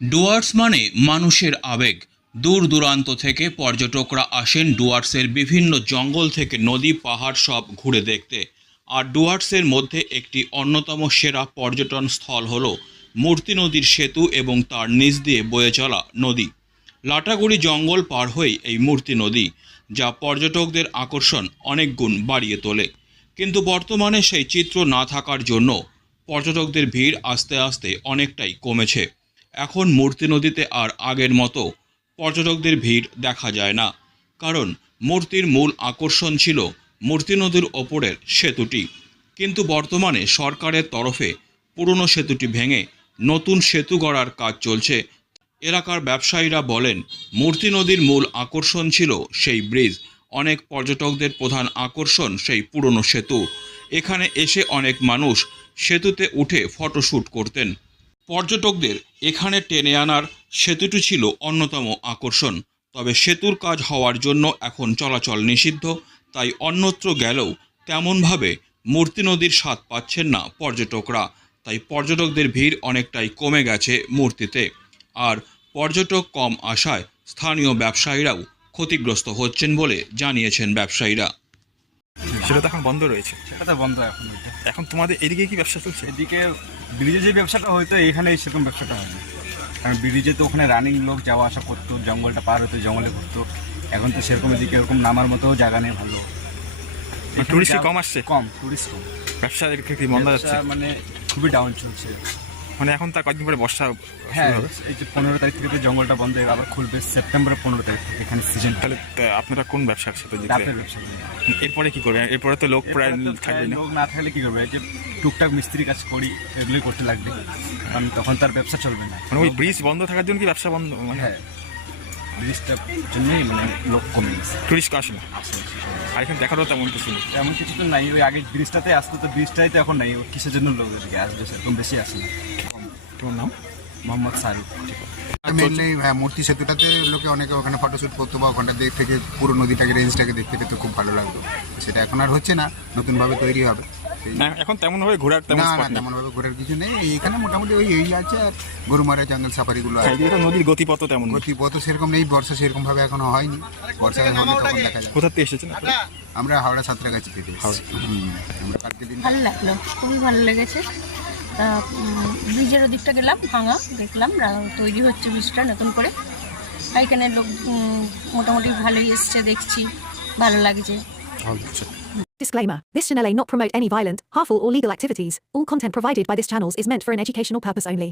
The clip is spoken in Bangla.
ডুয়ার্স মানে মানুষের আবেগ। দূর দূরান্ত থেকে পর্যটকরা আসেন ডুয়ার্সের বিভিন্ন জঙ্গল থেকে নদী, পাহাড় সব ঘুরে দেখতে। আর ডুয়ার্সের মধ্যে একটি অন্যতম সেরা পর্যটন স্থল হল মূর্তি নদীর সেতু এবং তার নিচ দিয়ে বয়ে চলা নদী। লাটাগুড়ি জঙ্গল পার হয়েই এই মূর্তি নদী, যা পর্যটকদের আকর্ষণ অনেক গুণ বাড়িয়ে তোলে। কিন্তু বর্তমানে সেই চিত্র না থাকার জন্য পর্যটকদের ভিড় আস্তে আস্তে অনেকটাই কমেছে। এখন মূর্তি নদীতে আর আগের মতো পর্যটকদের ভিড় দেখা যায় না। কারণ মূর্তির মূল আকর্ষণ ছিল মূর্তি নদীর ওপরের সেতুটি। কিন্তু বর্তমানে সরকারের তরফে পুরনো সেতুটি ভেঙে নতুন সেতু গড়ার কাজ চলছে। এলাকার ব্যবসায়ীরা বলেন, মূর্তি নদীর মূল আকর্ষণ ছিল সেই ব্রিজ। অনেক পর্যটকদের প্রধান আকর্ষণ সেই পুরনো সেতু। এখানে এসে অনেক মানুষ সেতুতে উঠে ফটোশ্যুট করতেন। পর্যটকদের এখানে টেনে আনার সেতুটি ছিল অন্যতম আকর্ষণ। তবে সেতুর কাজ হওয়ার জন্য এখন চলাচল নিষিদ্ধ তাই অন্যত্র গেলেও তেমনভাবে মূর্তি নদীর স্বাদ পাচ্ছেন না পর্যটকরা। তাই পর্যটকদের ভিড় অনেকটাই কমে গেছে মূর্তিতে। আর পর্যটক কম আসায় স্থানীয় ব্যবসায়ীরাও ক্ষতিগ্রস্ত হচ্ছেন বলে জানিয়েছেন ব্যবসায়ীরা। সেটা তো এখন বন্ধ রয়েছে। সেটা তো বন্ধ এখন এখন তোমাদের এদিকে কি ব্যবসা চলছে? এদিকে ব্রিজে যে ব্যবসাটা হয়তো এখানে সেরকম ব্যবসাটা হয় না। কারণ ব্রিজে তো ওখানে রানিং লোক যাওয়া আসা করতো জঙ্গলটা পার হতো জঙ্গলে ঘুরতো। এখন তো সেরকম এদিকে এরকম নামার মতো জায়গা নেই ভালো। টুরিস্ট কম আসছে? কম টুরিস্ট কম। ব্যবসা এদিকে কি বন্ধ যাচ্ছে? ব্যবসা মানে খুবই ডাউন চলছে। মানে এখন তার কয়েকদিন পরে বর্ষা হ্যাঁ এই যে পনেরো তারিখ থেকে জঙ্গলটা বন্ধ হয়ে আবার খুলবে সেপ্টেম্বরের পনেরো তারিখ থেকে এখানে সিজন তাহলে আপনারা কোন ব্যবসার সাথে এরপরে কি করবেন এরপরে তো লোক প্রায় থাকবে না। লোক না থাকলে কি করবে? যে টুকটাক মিস্ত্রি কাজ করি এগুলোই করতে লাগবে। কারণ তখন তার ব্যবসা চলবে না। মানে ওই ব্রিজ বন্ধ থাকার জন্য কি ব্যবসা বন্ধ? মানে হ্যাঁ ব্রিজটার জন্যই মানে লোক কমে গেছে। টুরিস্ট আসে না? আর এখানে দেখারও তেমন কিছু নেই। তেমন কিছু তো নাই। ওই আগে ব্রিজটাতে আসতো তো ব্রিজটাই তো এখন নাই। ও কিসের জন্য লোক আসবে? সেরকম বেশি আসে না। তোমার নাম? মোহাম্মদ শাহরুখ মেনলি হ্যাঁ মূর্তি সেতুটাতে লোকে অনেকে ওখানে ফটোশ্যুট করতো বা ওখানটা দিক থেকে পুরো নদীটাকে রেঞ্জটাকে দেখতে পেতে খুব ভালো লাগতো। সেটা এখন আর হচ্ছে না নতুনভাবে তৈরি হবে। এখন তেমন ভাবে ঘোরার তেমন না না তেমন ভাবে ঘোরার কিছু নেই। এখানে মোটামুটি ওই এই আছে আর গরুমারা জঙ্গল সাফারিগুলো আছে। এদিকে নদীর গতিপথ তেমন গতিপথ সেরকম নেই বর্ষা সেরকম ভাবে এখনও হয়নি। বর্ষা হলে তখন দেখা যাবে কোথা থেকে এসেছেন আমরা হাওড়া সাঁতরাগাছি থেকে আমরা কালকে দিন ভালো লাগল খুবই ভালো লেগেছে। ব্রিজের ওদিকটা গেলাম ভাঙা দেখলাম রা- তৈরি হচ্ছে ব্রিজটা নতুন করে আর এখানে লোক উম, মোটামুটি ভালোই এসছে দেখছি ভালো লাগছে ভালো লাগছে। Disclaimer This channel may not promote any violent, harmful, or legal activities. All content provided by this channel is meant for an educational purpose only.